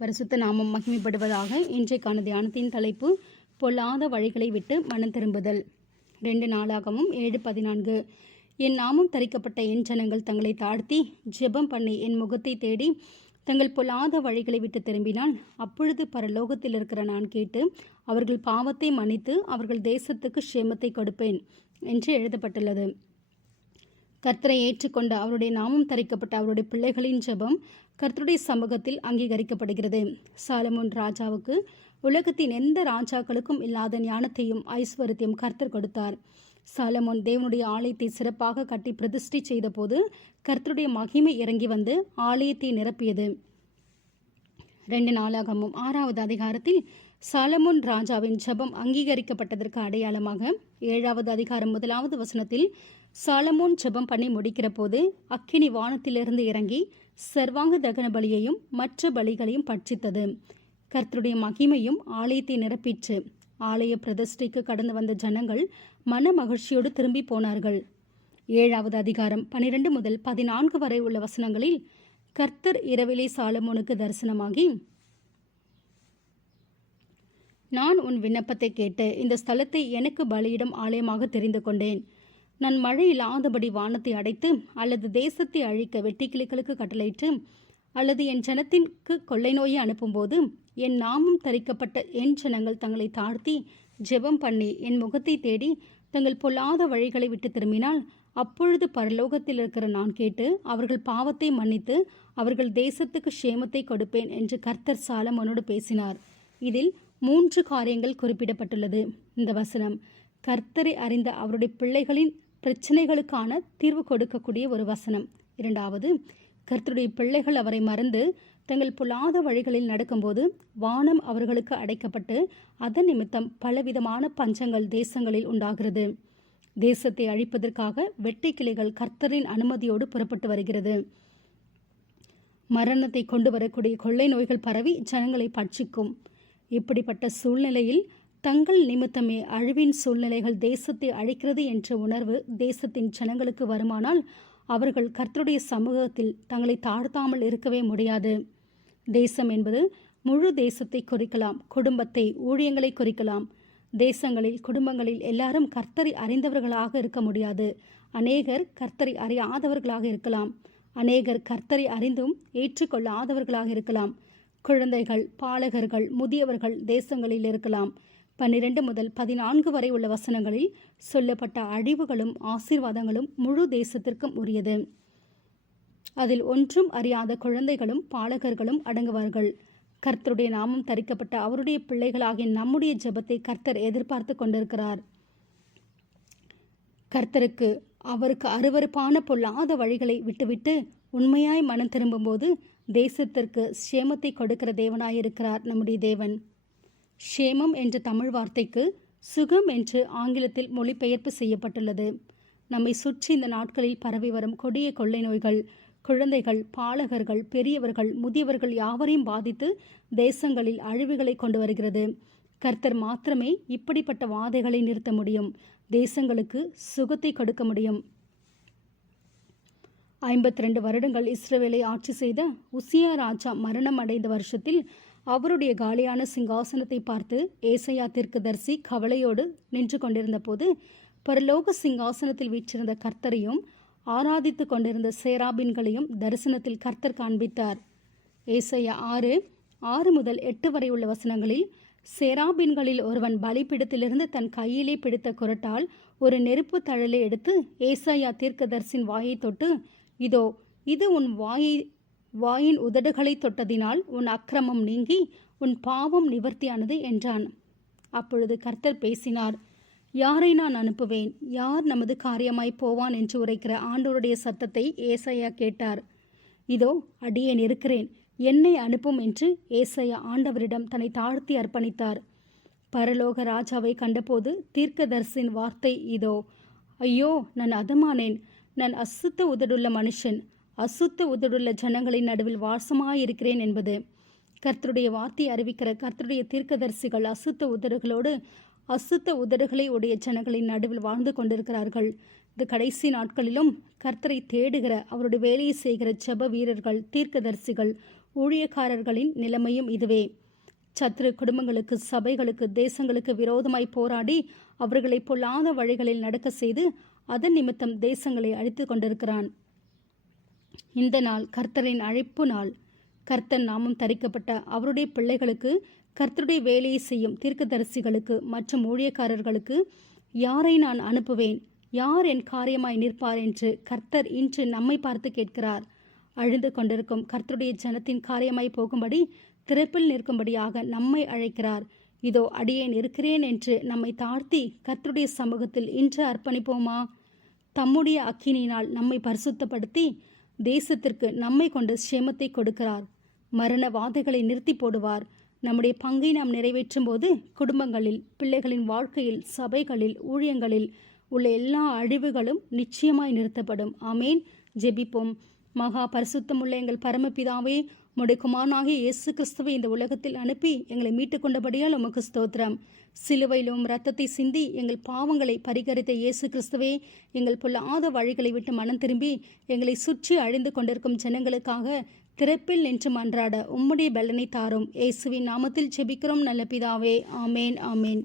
பரிசுத்த நாமம் மகிமைப்படுவதாக இன்றைக்கான தியானத்தின் தலைப்பு பொல்லாத வழிகளை விட்டு மனம் திரும்புதல். ரெண்டு நாளாகவும் ஏழு பதினான்கு. என் நாமம் தரிக்கப்பட்ட என் ஜனங்கள் தங்களை தாழ்த்தி ஜெபம் பண்ணி என் முகத்தை தேடி தங்கள் பொல்லாத வழிகளை விட்டு திரும்பினால் அப்பொழுது பரலோகத்தில் இருக்கிற நான் கேட்டு அவர்கள் பாவத்தை மன்னித்து அவர்கள் தேசத்துக்கு க்ஷேமத்தை கொடுப்பேன் என்று எழுதப்பட்டுள்ளது. கர்த்தரை ஏற்றுக்கொண்ட அவருடைய நாமம் தரிக்கப்பட்ட அவருடைய பிள்ளைகளின் ஜெபம் கர்த்தருடைய சமூகத்தில் அங்கீகரிக்கப்படுகிறது. சாலமோன் ராஜாவுக்கு உலகத்தின் எந்த ராஜாக்களுக்கும் இல்லாத ஞானத்தையும் ஐஸ்வர்யத்தையும் கர்த்தர் கொடுத்தார். சாலமோன் தேவனுடைய ஆலயத்தை சிறப்பாக கட்டி பிரதிஷ்டை செய்தபோது கர்த்தருடைய மகிமை இறங்கி வந்து ஆலயத்தை நிரப்பியது. ரெண்டு நாளாகமும் ஆறாவது அதிகாரத்தில் சாலமோன் ராஜாவின் ஜெபம் அங்கீகரிக்கப்பட்டதற்கு அடையாளமாக ஏழாவது அதிகாரம் முதலாவது வசனத்தில் சாலமோன் ஜெபம் பண்ணி முடிக்கிற போது அக்கினி வானத்திலிருந்து இறங்கி சர்வாங்க தகன பலியையும் மற்ற பலிகளையும் பட்சித்தது. கர்த்தருடைய மகிமையும் ஆலயத்தை நிரப்பிற்று. ஆலய பிரதிஷ்டைக்கு கடந்து வந்த ஜனங்கள் மன மகிழ்ச்சியோடு திரும்பி போனார்கள். ஏழாவது அதிகாரம் பனிரெண்டு முதல் பதினான்கு வரை உள்ள வசனங்களில் கர்த்தர் இரவிலே சாலமோனுக்கு தரிசனமாகி நான் உன் விண்ணப்பத்தை கேட்டு இந்த ஸ்தலத்தை எனக்கு பலியிடும் ஆலயமாக தெரிந்து கொண்டேன். நான் மழை இல்லாதபடி வானத்தை அடைத்து அல்லது தேசத்தை அழிக்க வெட்டிக்கிளிகளுக்கு கட்டளையிட்டு அல்லது என் ஜனத்திற்கு கொள்ளை நோயை அனுப்பும்போது என் நாமம் தரிக்கப்பட்ட என் ஜனங்கள் தங்களை தாழ்த்தி ஜெபம் பண்ணி என் முகத்தை தேடி தங்கள் பொல்லாத வழிகளை விட்டு திரும்பினால் அப்பொழுது பரலோகத்தில் இருக்கிற நான் கேட்டு அவர்கள் பாவத்தை மன்னித்து அவர்கள் தேசத்துக்கு சேமத்தை கொடுப்பேன் என்று கர்த்தர் சாலமோனோடு பேசினார். இதில் மூன்று காரியங்கள் குறிப்பிடப்பட்டுள்ளது. இந்த வசனம் கர்த்தரை அறிந்த அவருடைய பிள்ளைகளின் பிரச்சனைகளுக்கான தீர்வு கொடுக்கக்கூடிய ஒரு வசனம். இரண்டாவது கர்த்தருடைய பிள்ளைகள் அவரை மறந்து தங்கள் பொல்லாத வழிகளில் நடக்கும்போது வானம் அவர்களுக்கு அடைக்கப்பட்டு அதன் நிமித்தம் பலவிதமான பஞ்சங்கள் தேசங்களில் உண்டாகிறது. தேசத்தை அழிப்பதற்காக வெட்டை கிளைகள் கர்த்தரின் அனுமதியோடு புறப்பட்டு வருகிறது. மரணத்தை கொண்டு வரக்கூடிய கொள்ளை நோய்கள் பரவி ஜனங்களை பட்சிக்கும். இப்படிப்பட்ட சூழ்நிலையில் தங்கள் நிமித்தமே அழிவின் சூழ்நிலைகள் தேசத்தை அழிக்கிறது என்ற உணர்வு தேசத்தின் ஜனங்களுக்கு வருமானால் அவர்கள் கர்த்தருடைய சமூகத்தில் தங்களை தாழ்த்தாமல் இருக்கவே முடியாது. தேசம் என்பது முழு தேசத்தை குறிக்கலாம் குடும்பத்தை ஊழியங்களை குறிக்கலாம். தேசங்களில் குடும்பங்களில் எல்லாரும் கர்த்தரை அறிந்தவர்களாக இருக்க முடியாது. அநேகர் கர்த்தரை அறியாதவர்களாக இருக்கலாம். அநேகர் கர்த்தரை அறிந்தும் ஏற்றுக்கொள்ளாதவர்களாக இருக்கலாம். குழந்தைகள் பாலகர்கள் முதியவர்கள் தேசங்களில் இருக்கலாம். பன்னிரண்டு முதல் பதினான்கு வரை உள்ள வசனங்களில் சொல்லப்பட்ட அழிவுகளும் ஆசீர்வாதங்களும் முழு தேசத்திற்கும் உரியது. அதில் ஒன்றும் அறியாத குழந்தைகளும் பாலகர்களும் அடங்குவார்கள். கர்த்தருடைய நாமம் தரிக்கப்பட்ட அவருடைய பிள்ளைகளாகிய நம்முடைய ஜெபத்தை கர்த்தர் எதிர்பார்த்து கொண்டிருக்கிறார். கர்த்தருக்கு அவருக்கு அருவருப்பான பொல்லாத வழிகளை விட்டுவிட்டு உண்மையாய் மனம் திரும்பும்போது தேசத்திற்கு சேமத்தை கொடுக்கிற தேவனாயிருக்கிறார் நம்முடைய தேவன். ஷேமம் என்ற தமிழ் வார்த்தைக்கு சுகம் என்று ஆங்கிலத்தில் மொழிபெயர்ப்பு செய்யப்பட்டுள்ளது. நம்மை சுற்றி இந்த நாட்களில் பரவி வரும் கொடிய கொள்ளை நோய்கள் குழந்தைகள் பாலகர்கள் பெரியவர்கள் முதியவர்கள் யாவரையும் பாதித்து தேசங்களில் அழிவுகளை கொண்டு வருகிறது. கர்த்தர் மாத்திரமே இப்படிப்பட்ட வாதைகளை நிறுத்த முடியும். தேசங்களுக்கு சுகத்தை கொடுக்க முடியும். ஐம்பத்தி ரெண்டு வருடங்கள் இஸ்ரேலை ஆட்சி செய்த உசியா ராஜா மரணம் அடைந்த வருஷத்தில் அவருடைய காலியான சிங்காசனத்தை பார்த்து ஏசையா தீர்க்கதரிசி கவலையோடு நின்று கொண்டிருந்த போது பரலோக சிங்காசனத்தில் வீற்றிருந்த கர்த்தரையும் ஆராதித்து கொண்டிருந்த சேராபின்களையும் தரிசனத்தில் கர்த்தர் காண்பித்தார். ஏசையா ஆறு ஆறு முதல் எட்டு வரை உள்ள வசனங்களில் சேராபின்களில் ஒருவன் பலிப்பிடத்திலிருந்து தன் கையிலே பிடித்த குரட்டால் ஒரு நெருப்பு தழலை எடுத்து ஏசாயா தீர்க்கதர்சின் வாயை தொட்டு இதோ இது உன் வாயை வாயின் உதடுகளை தொட்டதினால் உன் அக்கிரமம் நீங்கி உன் பாவம் நிவர்த்தியானது என்றான். அப்பொழுது கர்த்தர் பேசினார் யாரை நான் அனுப்புவேன்? யார் நமது காரியமாய் போவான்? என்று உரைக்கிற ஆண்டோருடைய சத்தத்தை ஏசையா கேட்டார். இதோ அடியேன் இருக்கிறேன். என்னை அனுப்பும் என்று ஏசையா ஆண்டவரிடம் தன்னை தாழ்த்தி அர்ப்பணித்தார். பரலோக ராஜாவை கண்டபோது தீர்க்கதர்சின் வார்த்தை இதோ ஐயோ நான் அதமானேன். நான் அசுத்த உதடுள்ள மனுஷன். அசுத்த உதடுள்ள ஜனங்களின் நடுவில் வாசமாயிருக்கிறேன் என்பது கர்த்தருடைய வார்த்தை அறிவிக்கிற கர்த்தருடைய தீர்க்கதரிசிகள் அசுத்த உதடுகளோடு அசுத்த உதடுகளை உடைய ஜனங்களின் நடுவில் வாழ்ந்து கொண்டிருக்கிறார்கள். இந்த கடைசி நாட்களிலும் கர்த்தரை தேடுகிற அவருடைய வேலையை செய்கிற ஜப வீரர்கள் தீர்க்கதரிசிகள் ஊழியக்காரர்களின் நிலைமையும் இதுவே. சத்ரு குடும்பங்களுக்கு சபைகளுக்கு தேசங்களுக்கு விரோதமாய் போராடி அவர்களை பொல்லாத வழிகளில் நடக்க செய்து அதன் நிமித்தம் தேசங்களை அழித்து கொண்டிருக்கிறான். இந்த நாள் கர்த்தரின் அழைப்பு நாள். கர்த்தர் நாமம் தரிக்கப்பட்ட அவருடைய பிள்ளைகளுக்கு கர்த்தருடைய வேலையை செய்யும் தீர்க்கதரிசிகளுக்கு மற்றும் ஊழியக்காரர்களுக்கு யாரை நான் அனுப்புவேன்? யார் என் காரியமாய் நிற்பார் என்று கர்த்தர் இன்று நம்மை பார்த்து கேட்கிறார். அழிந்து கொண்டிருக்கும் கர்த்தருடைய ஜனத்தின் காரியமாய் போகும்படி திறப்பில் நிற்கும்படியாக நம்மை அழைக்கிறார். இதோ அடியேன் இருக்கிறேன் என்று நம்மை தாழ்த்தி கர்த்தருடைய சமூகத்தில் இன்று அர்ப்பணிப்போமா? தம்முடைய அக்கினியினால் நம்மை பரிசுத்தப்படுத்தி தேசத்திற்கு நம்மை கொண்டு சேமத்தை கொடுக்கிறார். மரண வாதைகளை நிறுத்தி போடுவார். நம்முடைய பங்கை நாம் நிறைவேற்றும் போது குடும்பங்களில் பிள்ளைகளின் வாழ்க்கையில் சபைகளில் ஊழியங்களில் உள்ள எல்லா அழிவுகளும் நிச்சயமாய் நிறுத்தப்படும். ஆமேன். ஜெபிப்போம். மகா பரிசுத்தமுள்ள எங்கள் பரமபிதாவே உம்முடைய குமாரனாகிய இயேசு கிறிஸ்துவை இந்த உலகத்தில் அனுப்பி எங்களை மீட்டுக் கொண்டபடியால் உமக்கு ஸ்தோத்திரம். சிலுவையிலும் ரத்தத்தை சிந்தி எங்கள் பாவங்களை பரிகரித்த இயேசு கிறிஸ்துவே எங்கள் பொல்லாத வழிகளை விட்டு மனம் திரும்பி எங்களை சுற்றி அழிந்து கொண்டிருக்கும் ஜனங்களுக்காக திறப்பில் நின்று மன்றாட உம்முடைய பலனை தாரும். இயேசுவின் நாமத்தில் செபிக்கிறோம் நல்ல பிதாவே. ஆமேன் ஆமேன்.